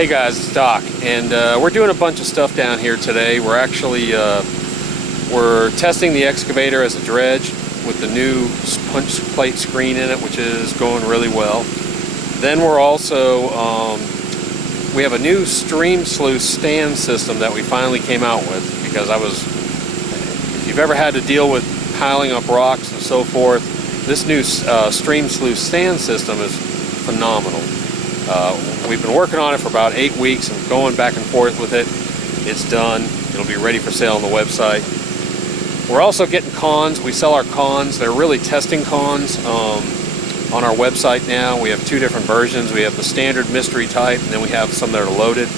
Hey guys, it's Doc, and we're doing a bunch of stuff down here today. We're actually we're testing the excavator as a dredge with the new punch plate screen in it, which is going really well. Then we're also we have a new stream sluice stand system that we finally came out with, because if you've ever had to deal with piling up rocks and so forth, this new stream sluice stand system is phenomenal. We've been working on it for about 8 weeks and going back and forth with it. It's done. It'll be ready for sale on the website. We're also getting cons. We sell our cons. They're really testing cons on our website now. We have two different versions. We have the standard mystery type, and then we have some that are loaded,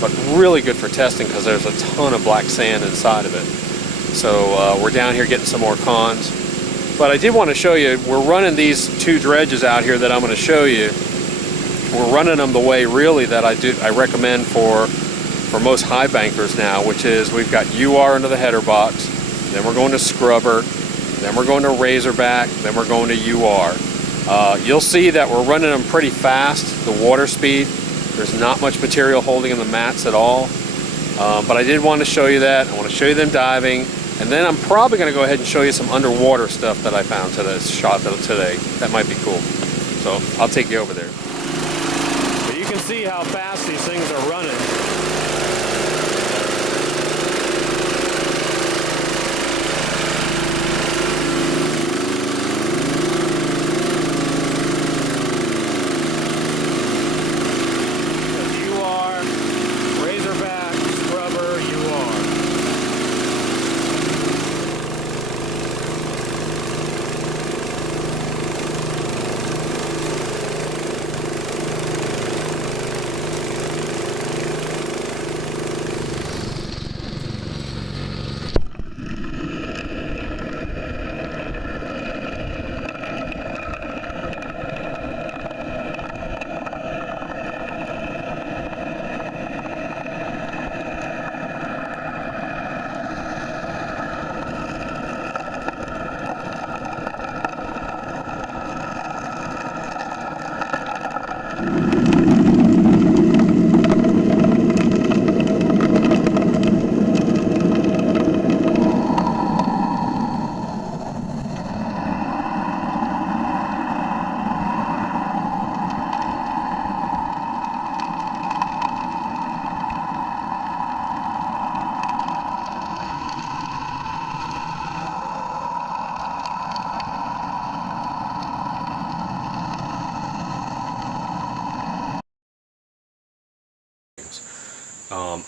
but really good for testing because there's a ton of black sand inside of it. So we're down here getting some more cons. But I did want to show you, we're running these two dredges out here that I'm going to show you. We're running them the way really that I recommend for most high bankers now, which is we've got UR under the header box, then we're going to scrubber, then we're going to Razorback, then we're going to UR. You'll see that we're running them pretty fast, the water speed. There's not much material holding in the mats at all. But I did want to show you that. I want to show you them diving, and then I'm probably going to go ahead and show you some underwater stuff that I found today, today. That might be cool. So I'll take you over there. But you can see how fast these things are running.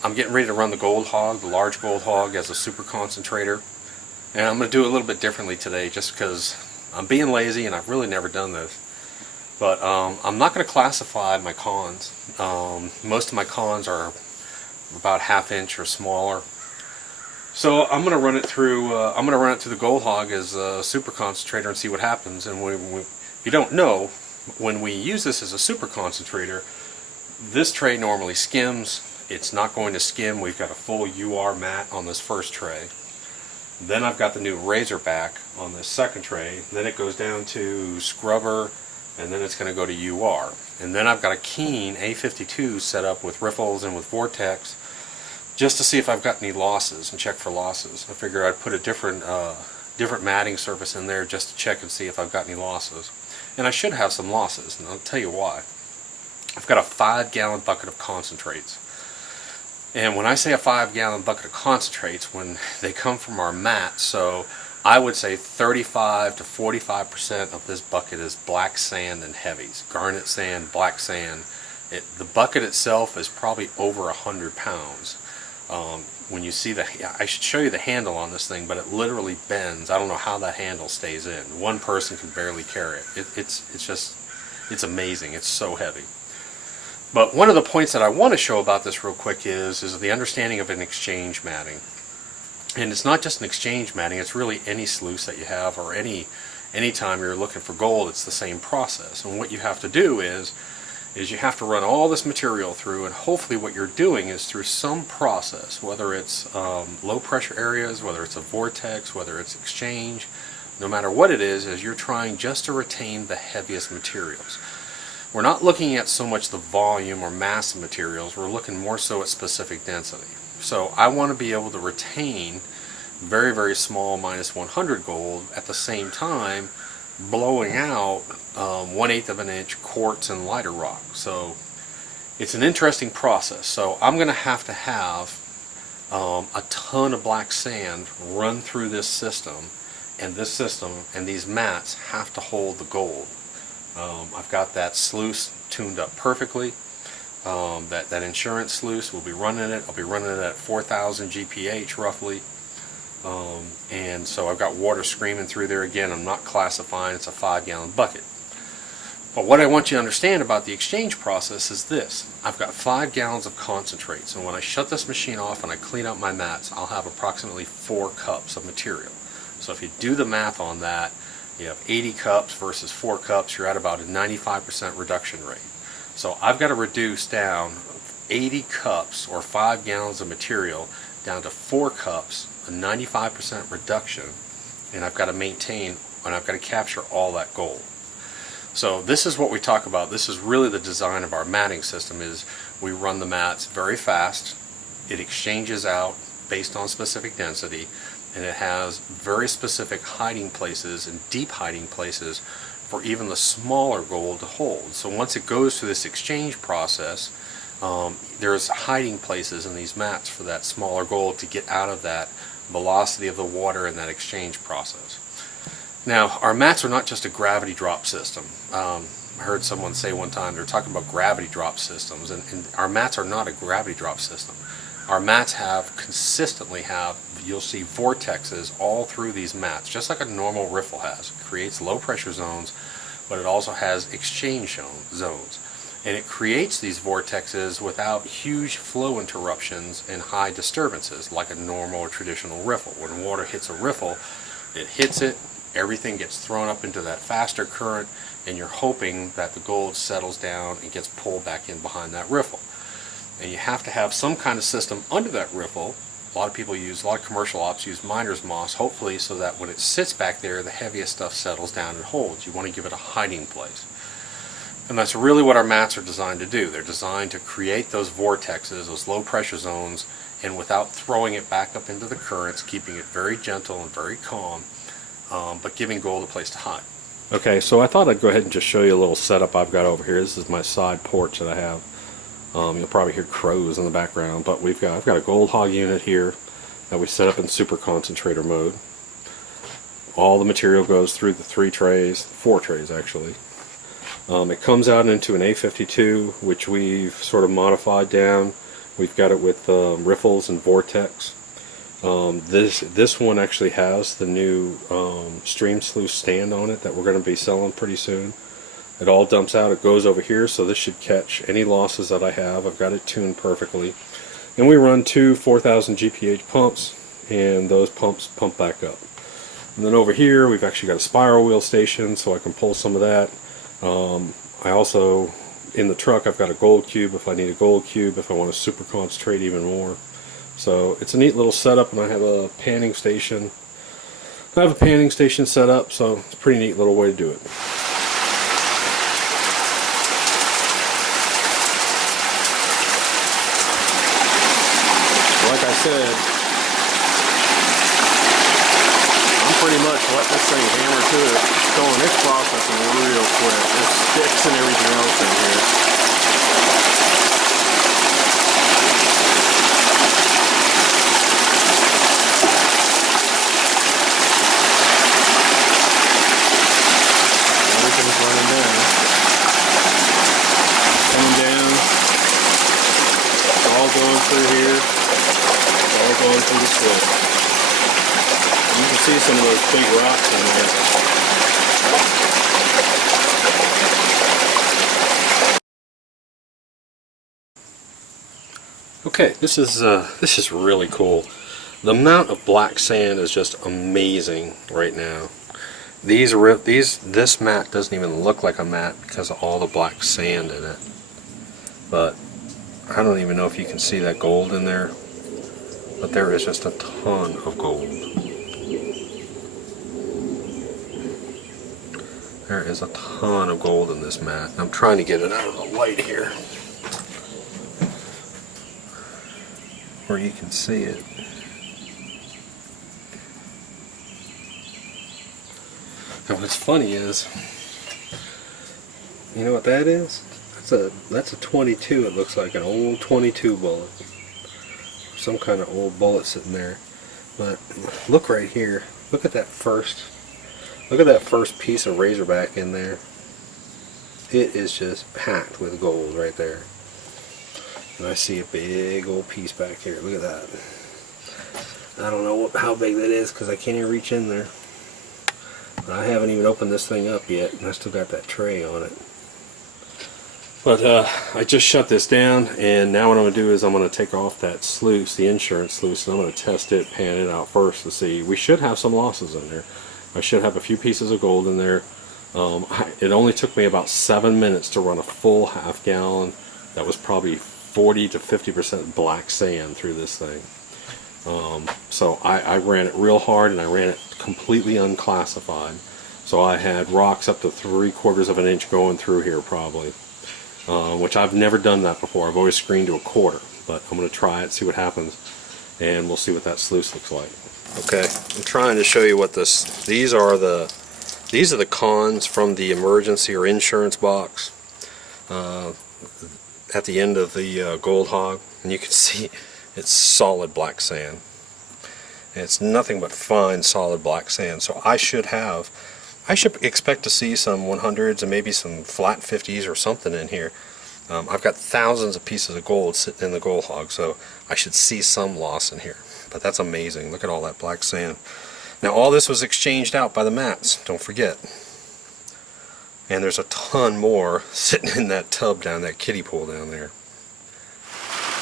I'm getting ready to run the gold hog, the large gold hog, as a super concentrator, and I'm going to do it a little bit differently today just because I'm being lazy and I've really never done this. But I'm not going to classify my cons. Most of my cons are about 1/2 inch or smaller, so I'm going to run it through. The gold hog as a super concentrator and see what happens. And if you don't know, when we use this as a super concentrator, this tray normally skims. It's not going to skim. We've got a full UR mat on this first tray. Then I've got the new Razorback on this second tray. Then it goes down to scrubber, and then it's going to go to UR. And then I've got a Keen A52 set up with riffles and with vortex, just to see if I've got any losses and check for losses. I figure I'd put a different matting surface in there just to check and see if I've got any losses. And I should have some losses, and I'll tell you why. I've got a 5-gallon bucket of concentrates. And when I say a 5-gallon bucket of concentrates, when they come from our mat, so I would say 35 to 45% of this bucket is black sand and heavies. Garnet sand, black sand. The bucket itself is probably over 100 pounds. When you see I should show you the handle on this thing, but it literally bends. I don't know how that handle stays in. One person can barely carry it. It's amazing. It's so heavy. But one of the points that I want to show about this real quick is the understanding of an exchange matting. And it's not just an exchange matting, it's really any sluice that you have, or any time you're looking for gold, it's the same process. And what you have to do is you have to run all this material through, and hopefully what you're doing is through some process, whether it's low pressure areas, whether it's a vortex, whether it's exchange, no matter what it is you're trying just to retain the heaviest materials. we're not looking at so much the volume or mass of materials, we're looking more so at specific density. So I want to be able to retain very, very small -100 gold at the same time blowing out 1/8 of an inch quartz and lighter rock. So it's an interesting process. So I'm going to have a ton of black sand run through this system, and these mats have to hold the gold. I've got that sluice tuned up perfectly. That insurance sluice, will be running it. I'll be running it at 4,000 GPH roughly. And so I've got water screaming through there. Again, I'm not classifying, it's a 5-gallon bucket. But what I want you to understand about the exchange process is this. I've got 5 gallons of concentrate, so when I shut this machine off and I clean up my mats, I'll have approximately 4 cups of material. So if you do the math on that, you have 80 cups versus 4 cups, you're at about a 95% reduction rate. So I've got to reduce down 80 cups or 5 gallons of material down to 4 cups, a 95% reduction, and I've got to maintain and I've got to capture all that gold. So this is what we talk about. This is really the design of our matting system. Is we run the mats very fast, it exchanges out based on specific density, and it has very specific hiding places and deep hiding places for even the smaller gold to hold. So once it goes through this exchange process, there's hiding places in these mats for that smaller gold to get out of that velocity of the water in that exchange process. Now, our mats are not just a gravity drop system. I heard someone say one time they're talking about gravity drop systems, and our mats are not a gravity drop system. Our mats consistently have, you'll see vortexes all through these mats, just like a normal riffle has. It creates low pressure zones, but it also has exchange zones. And it creates these vortexes without huge flow interruptions and high disturbances like a normal or traditional riffle. When water hits a riffle, it hits it, everything gets thrown up into that faster current, and you're hoping that the gold settles down and gets pulled back in behind that riffle. And you have to have some kind of system under that riffle. A lot of commercial ops use miner's moss, hopefully so that when it sits back there, the heaviest stuff settles down and holds. You want to give it a hiding place. And that's really what our mats are designed to do. They're designed to create those vortexes, those low pressure zones, and without throwing it back up into the currents, keeping it very gentle and very calm, but giving gold a place to hide. Okay, so I thought I'd go ahead and just show you a little setup I've got over here. This is my side porch that I have. You'll probably hear crows in the background, but I've got a gold hog unit here that we set up in super concentrator mode. All the material goes through the 4 trays actually. It comes out into an A52, which we've sort of modified down. We've got it with riffles and vortex. This one actually has the new stream sluice stand on it that we're going to be selling pretty soon. It all dumps out, it goes over here, so this should catch any losses that I have. I've got it tuned perfectly. And we run 2 4,000 GPH pumps, and those pumps pump back up. And then over here we've actually got a spiral wheel station, so I can pull some of that. I also, in the truck, I've got a gold cube if I need a gold cube, if I want to super concentrate even more. So it's a neat little setup, and I have a panning station. I have a panning station set up, so it's a pretty neat little way to do it. Like I said, I'm pretty much letting this thing hammer to it. It's going, it's processing real quick. There's sticks and everything else in here. Everything's running down. Coming down. It's all going through here. It's all going through the slip. You can see some of those big rocks in there. Okay, this is really cool. The amount of black sand is just amazing right now. This mat doesn't even look like a mat because of all the black sand in it. But I don't even know if you can see that gold in there. But there is just a ton of gold. There is a ton of gold in this mat. I'm trying to get it out of the light here where you can see it. And what's funny is, you know what that is? That's a 22. It looks like an old 22 bullet. Some kind of old bullet sitting there. But look right here. Look at that first piece of Razorback in there. It is just packed with gold right there. And I see a big old piece back here. Look at that. I don't know how big that is because I can't even reach in there. But I haven't even opened this thing up yet, and I still got that tray on it. But I just shut this down, and now what I'm going to do is I'm going to take off that sluice, the insurance sluice, and I'm going to test it, pan it out first to see. We should have some losses in there. I should have a few pieces of gold in there. It only took me about 7 minutes to run a full half gallon. That was probably 40 to 50% black sand through this thing. So I ran it real hard, and I ran it completely unclassified. So I had rocks up to 3/4 of an inch going through here probably. Which I've never done that before. I've always screened to 1/4, but I'm going to try it, see what happens, and we'll see what that sluice looks like. Okay, I'm trying to show you what this. These are the cons from the emergency or insurance box at the end of the gold hog, and you can see it's solid black sand. And it's nothing but fine, solid black sand. So I should expect to see some 100s and maybe some flat 50s or something in here. I've got thousands of pieces of gold sitting in the gold hog, so I should see some loss in here. But that's amazing. Look at all that black sand. Now all this was exchanged out by the mats, don't forget. And there's a ton more sitting in that tub down, that kiddie pool down there.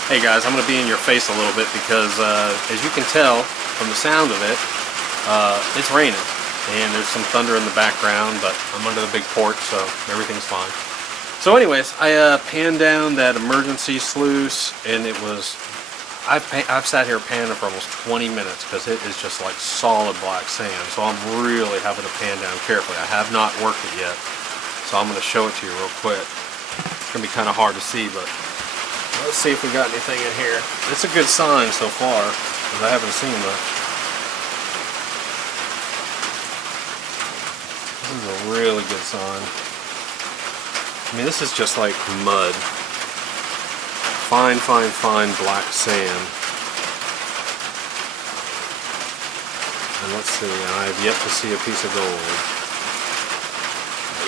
Hey guys, I'm going to be in your face a little bit because as you can tell from the sound of it, it's raining. And there's some thunder in the background, but I'm under the big porch, so everything's fine. So anyways, I panned down that emergency sluice, and it was, I've sat here panning for almost 20 minutes because it is just like solid black sand. So I'm really having to pan down carefully. I have not worked it yet, so I'm going to show it to you real quick. It's going to be kind of hard to see, but let's see if we got anything in here. It's a good sign so far, because I haven't seen much. This is a really good sign. I mean, this is just like mud. Fine, fine, fine black sand. And let's see, I have yet to see a piece of gold.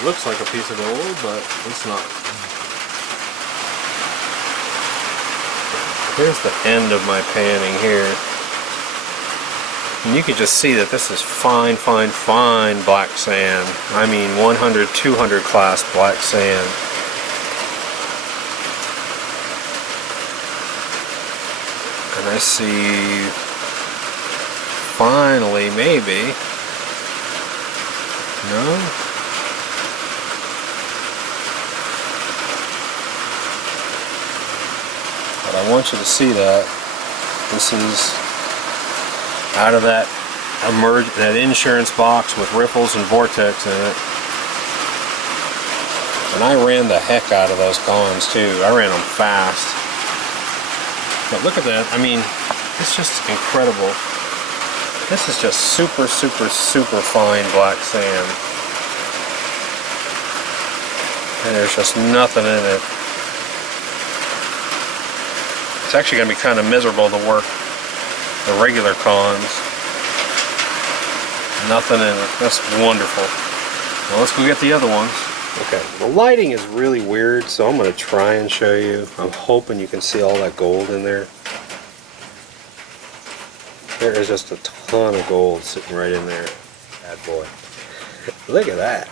It looks like a piece of gold, but it's not. Here's the end of my panning here. And you can just see that this is fine, fine, fine black sand. I mean 100, 200 class black sand. And I see, finally, maybe, no? But I want you to see that. This is out of that insurance box with riffles and vortex in it. And I ran the heck out of those cons too. I ran them fast. But look at that. I mean, it's just incredible. This is just super, super, super fine black sand. And there's just nothing in it. It's actually going to be kind of miserable to work the regular cons. Nothing in it. That's wonderful. Well, let's go get the other ones. Okay, the lighting is really weird, so I'm going to try and show you. I'm hoping you can see all that gold in there. There is just a ton of gold sitting right in there. Bad boy. Look at that.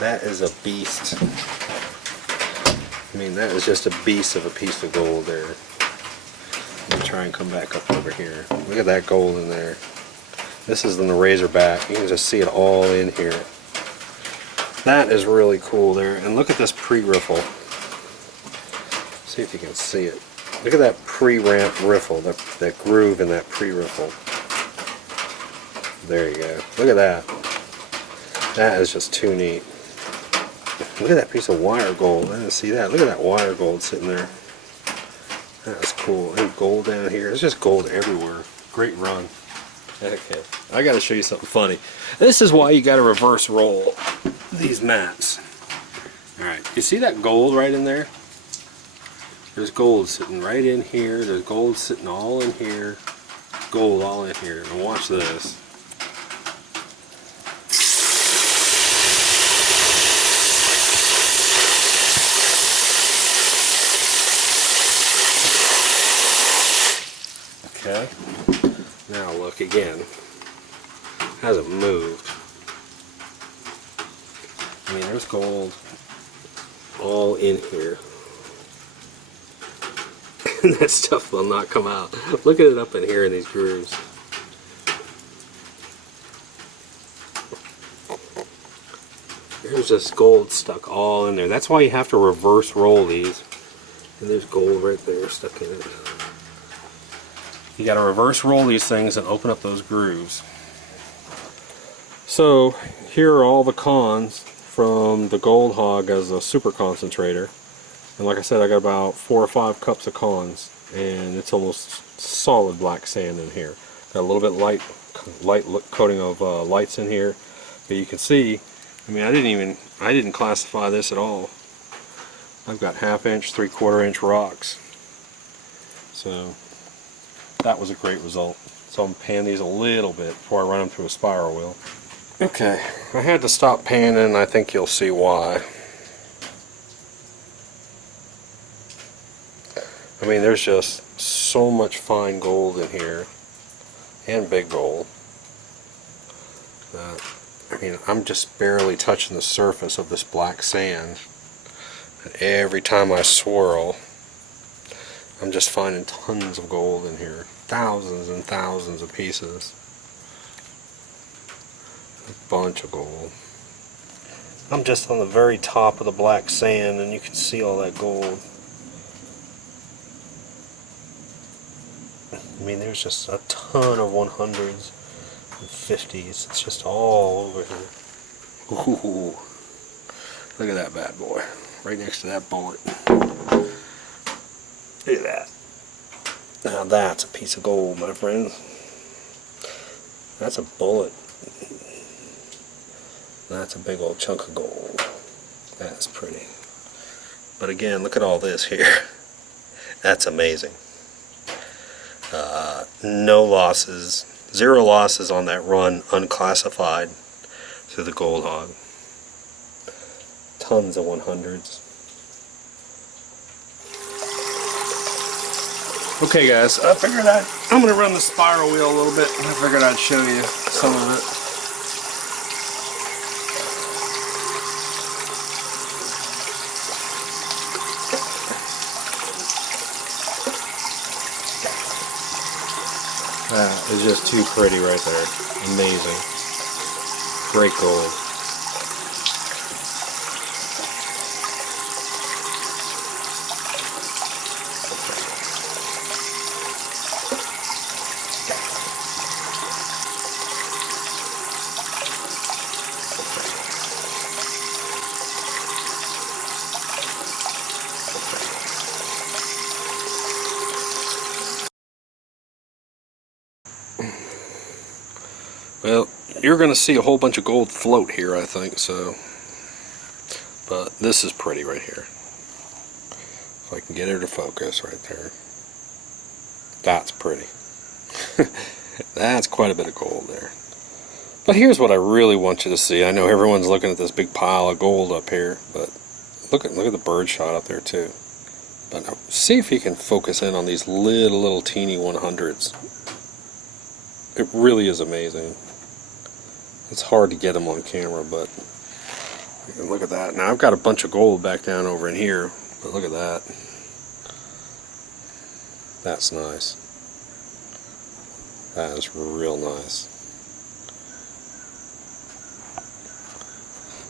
That is a beast. I mean, that is just a beast of a piece of gold there. Let me try and come back up over here. Look at that gold in there. This is in the Razorback. You can just see it all in here. That is really cool there. And look at this pre-riffle. See if you can see it. Look at that pre-ramp riffle, that groove in that pre-riffle. There you go. Look at that. That is just too neat. Look at that piece of wire gold. I didn't see that. Look at that wire gold sitting there. That was cool. And gold down here. There's just gold everywhere. Great run. Okay, I gotta show you something funny. This is why you gotta reverse roll these maps. Alright, you see that gold right in there? There's gold sitting right in here. There's gold sitting all in here. Gold all in here. And watch this. Okay. Now look again. Hasn't moved. I mean, there's gold all in here. And that stuff will not come out. Look at it up in here in these grooves. There's just gold stuck all in there. That's why you have to reverse roll these. And there's gold right there stuck in it. You got to reverse roll these things and open up those grooves. So here are all the cons from the Gold Hog as a super concentrator. And like I said, I got about 4 or 5 cups of cons, and it's almost solid black sand in here. Got a little bit light coating of lights in here, but you can see. I mean, I didn't classify this at all. I've got 1/2 inch, 3/4 inch rocks. So that was a great result. So I'm panning these a little bit before I run them through a spiral wheel. Okay, I had to stop panning, and I think you'll see why. I mean, there's just so much fine gold in here, and big gold, that, I mean, I'm just barely touching the surface of this black sand. And every time I swirl, I'm just finding tons of gold in here. Thousands and thousands of pieces. A bunch of gold. I'm just on the very top of the black sand, and you can see all that gold. I mean, there's just a ton of 100s and 50s. It's just all over here. Ooh, look at that bad boy. Right next to that bullet. Look at that. Now that's a piece of gold, my friends. That's a bullet. That's a big old chunk of gold. That's pretty. But again, look at all this here. That's amazing. No losses, 0 losses on that run, unclassified through the Gold Hog. Tons of 100s. Okay guys, I figured I'm going to run the spiral wheel a little bit. I figured I'd show you some of it. That is just too pretty right there. Amazing. Great gold. Well, you're going to see a whole bunch of gold float here, I think, so. But this is pretty right here. If I can get her to focus right there. That's pretty. That's quite a bit of gold there. But here's what I really want you to see. I know everyone's looking at this big pile of gold up here, but look at the bird shot up there too. But now, see if you can focus in on these little teeny 100s. It really is amazing. It's hard to get them on camera, but look at that. Now I've got a bunch of gold back down over in here, but look at that. That's nice. That is real nice.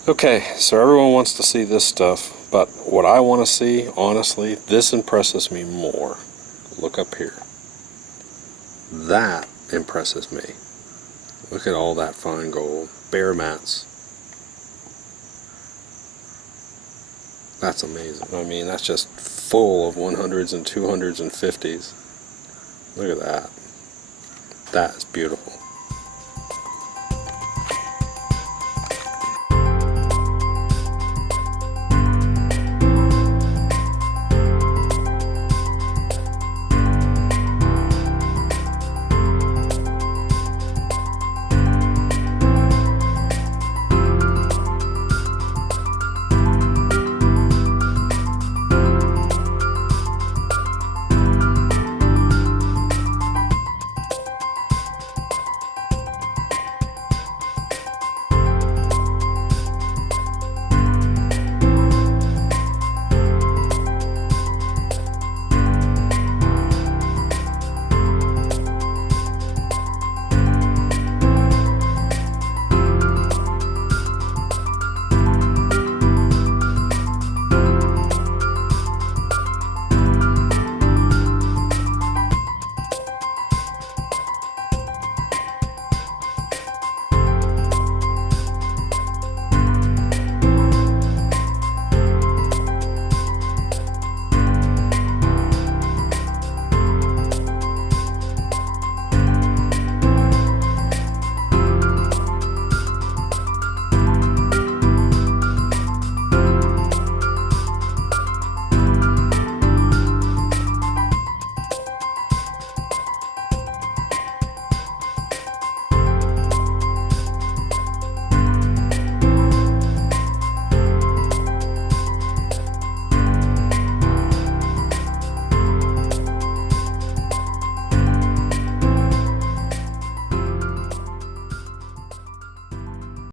Okay, so everyone wants to see this stuff, but what I want to see, honestly, this impresses me more. Look up here. That impresses me. Look at all that fine gold. Bare mats. That's amazing. I mean, that's just full of 100s and 200s and 50s. Look at that. That is beautiful.